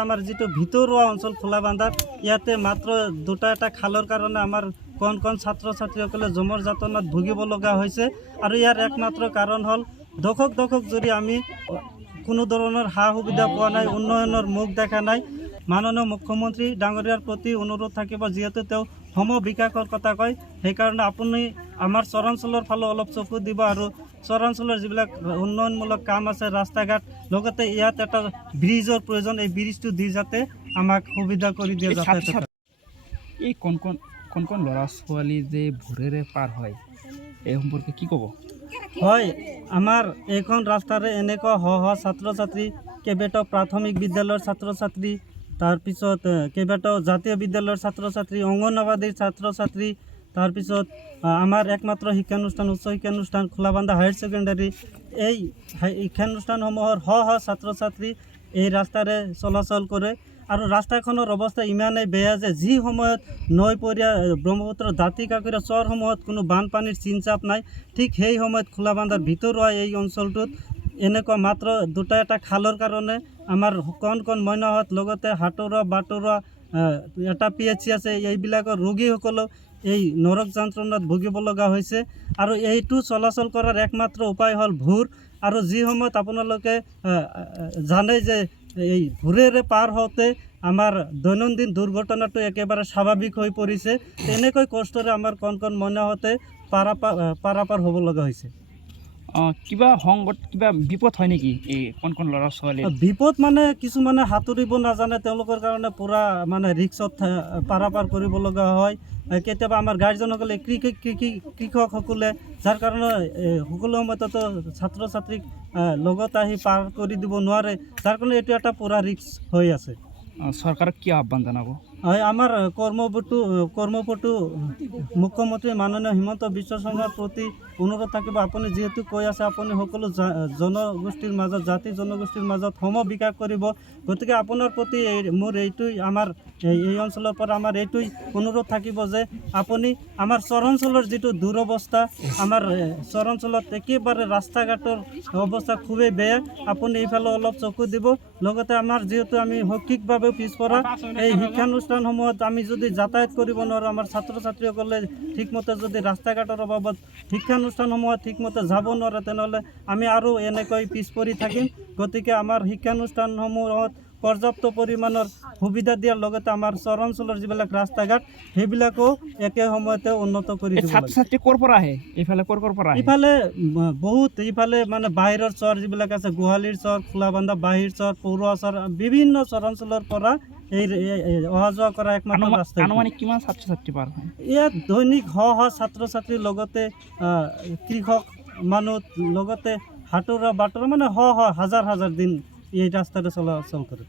আমাৰ যেটো ভিতৰুৱা অঞ্চল খোলাবান্ধাৰ ইয়াতে মাত্ৰ দুটা এটা খালৰ কাৰণে আমাৰ কণ কণ ছাত্ৰ ছাত্ৰীসকলে জমৰ যাতনাত ভুগিব লগা হৈছে আৰু ইয়াৰ একমাত্ৰ কাৰণ হ'ল দশক জুৰি আমি কোনো ধৰণৰ সা সুবিধা পোৱা নাই, উন্নয়নৰ মুখ দেখা নাই। মাননীয় মুখ্যমন্ত্ৰী ডাঙৰীয়াৰ প্ৰতি অনুৰোধ থাকিব, যিহেতু তেওঁ সম বিকাশৰ কথা কয়, সেইকাৰণে আপুনি আমাৰ চৰাঞ্চলৰ ফালে অলপ চকু দিব আৰু চৰাঞ্চলৰ যিবিলাক উন্নয়নমূলক কাম আছে, ৰাস্তা ঘাট, লগতে ইয়াত এটা ব্ৰিজৰ প্ৰয়োজন, এই ব্ৰিজটো দি যাতে আমাক সুবিধা কৰি দিয়ে যাতায়াত। এই কণ ল'ৰা ছোৱালী যে ভোৰেৰে পাৰ হয়, এই সম্পৰ্কে কি ক'ব? হয়, আমাৰ এইখন ৰাস্তাৰে এনেকুৱা ছাত্ৰ ছাত্ৰী, কেইবাটাও প্ৰাথমিক বিদ্যালয়ৰ ছাত্ৰ ছাত্ৰী, তাৰপিছত কেইবাটাও জাতীয় বিদ্যালয়ৰ ছাত্ৰ ছাত্ৰী, অংগনবাদীৰ ছাত্ৰ ছাত্ৰী, তাৰপিছত আমাৰ একমাত্ৰ শিক্ষানুষ্ঠান উচ্চ শিক্ষানুষ্ঠান খোলাবান্ধা হায়াৰ ছেকেণ্ডাৰী, এই শিক্ষানুষ্ঠানসমূহৰ ছাত্ৰ ছাত্ৰী এই ৰাস্তাৰে চলাচল কৰে আৰু ৰাস্তাখনৰ অৱস্থা ইমানেই বেয়া যে যি সময়ত নৈপৰীয়া ব্ৰহ্মপুত্ৰ দাঁতি কাষৰীয়া চৰসমূহত কোনো বানপানীৰ চিনচাপ নাই, ঠিক সেই সময়ত খোলাবান্ধাৰ ভিতৰুৱা এই অঞ্চলটোত এনেকুৱা মাত্ৰ দুটা এটা খালৰ কাৰণে আমাৰ কণ মইনাহঁত, লগতে হাতৰুৱা বাটৰুৱা এটা PHC আছে, এইবিলাকৰ ৰোগীসকলেও এই নৰক যন্ত্ৰণাত ভুগিব লগা হৈছে। আৰু এইটো চলাচল কৰাৰ একমাত্ৰ উপায় হ'ল ভোৰ, আৰু যি সময়ত আপোনালোকে জানে যে এই ভোৰেৰে পাৰ হওঁতে আমাৰ দৈনন্দিন দুৰ্ঘটনাটো একেবাৰে স্বাভাৱিক হৈ পৰিছে, তেনেকৈ কষ্টৰে আমাৰ কণ মইনাহঁতে পাৰাপাৰ হ'ব লগা হৈছে। কিবা বিপদ হয় নেকি এই কণ ল'ৰা ছোৱালী? বিপদ মানে কিছুমানে সাঁতুৰিব নাজানে, তেওঁলোকৰ কাৰণে পূৰা মানে ৰিক্সত পাৰাপাৰ কৰিব লগা হয়। কেতিয়াবা আমাৰ গাৰ্জেনসকলে কৃষকসকলে, যাৰ কাৰণে সকলো সময়তো ছাত্ৰ ছাত্ৰীক লগত আহি পাৰ কৰি দিব নোৱাৰে, যাৰ কাৰণে এইটো এটা পূৰা ৰিক্স হৈ আছে। চৰকাৰক কি আহ্বান জনাব? হয়, আমাৰ কৰ্মপটু মুখ্যমন্ত্ৰী মাননীয় হিমন্ত বিশ্ব শৰ্মাৰ প্ৰতি অনুৰোধ থাকিব, আপুনি যিহেতু কৈ আছে আপুনি সকলো জনগোষ্ঠীৰ মাজত, জাতি জনগোষ্ঠীৰ মাজত সম বিকাশ কৰিব, গতিকে আপোনাৰ প্ৰতি মোৰ এইটোৱেই, আমাৰ এই অঞ্চলৰ পৰা আমাৰ এইটোৱেই অনুৰোধ থাকিব যে আপুনি আমাৰ চৰাঞ্চলৰ যিটো দুৰৱস্থা, আমাৰ চৰাঞ্চলত একেবাৰে ৰাস্তা ঘাটৰ অৱস্থা খুবেই বেয়া, আপুনি এইফালে অলপ চকু দিব। লগতে আমাৰ যিহেতু আমি শৈক্ষিকভাৱে পিছপৰা, এই শিক্ষানুষ্ঠানসমূহত আমি যদি যাতায়াত কৰিব নোৱাৰোঁ, আমাৰ ছাত্ৰ ছাত্ৰীসকলে ঠিকমতে যদি ৰাস্তা ঘাটৰ অভাৱত শিক্ষানুষ্ঠানসমূহত ঠিকমতে যাব নোৱাৰে, তেনেহ'লে আমি আৰু এনেকৈ পিছ পৰি থাকিম। গতিকে আমাৰ শিক্ষানুষ্ঠানসমূহত পৰ্যাপ্ত পৰিমাণৰ সুবিধা দিয়াৰ লগতে আমাৰ চৰাঞ্চলৰ যিবিলাক ৰাস্তা ঘাট, সেইবিলাকো একে সময়তে উন্নত কৰি দিব। ছাত্ৰ ছাত্ৰী ক'ৰ পৰা আহে? এইফালে ক'ৰ পৰা আহে? ইফালে মানে বাহিৰৰ চৰ যিবিলাক আছে, গোহালিৰ চৰ, খোলাবান্ধা বাহিৰ চৰ, পৰুৱা চৰ, বিভিন্ন চৰাঞ্চলৰ পৰা এই অহা যোৱা কৰা একমাত্ৰ ৰাস্তা। আনুমানিক কিমান ছাত্ৰ ছাত্ৰী পাৰ হয়? ইয়াত দৈনিক ছাত্ৰ ছাত্ৰীৰ লগতে কৃষক মানুহ, লগতে হাতৰুৱা বাটৰুৱা, মানে হাজাৰ দিন এই ৰাস্তাতে চলাচল কৰে।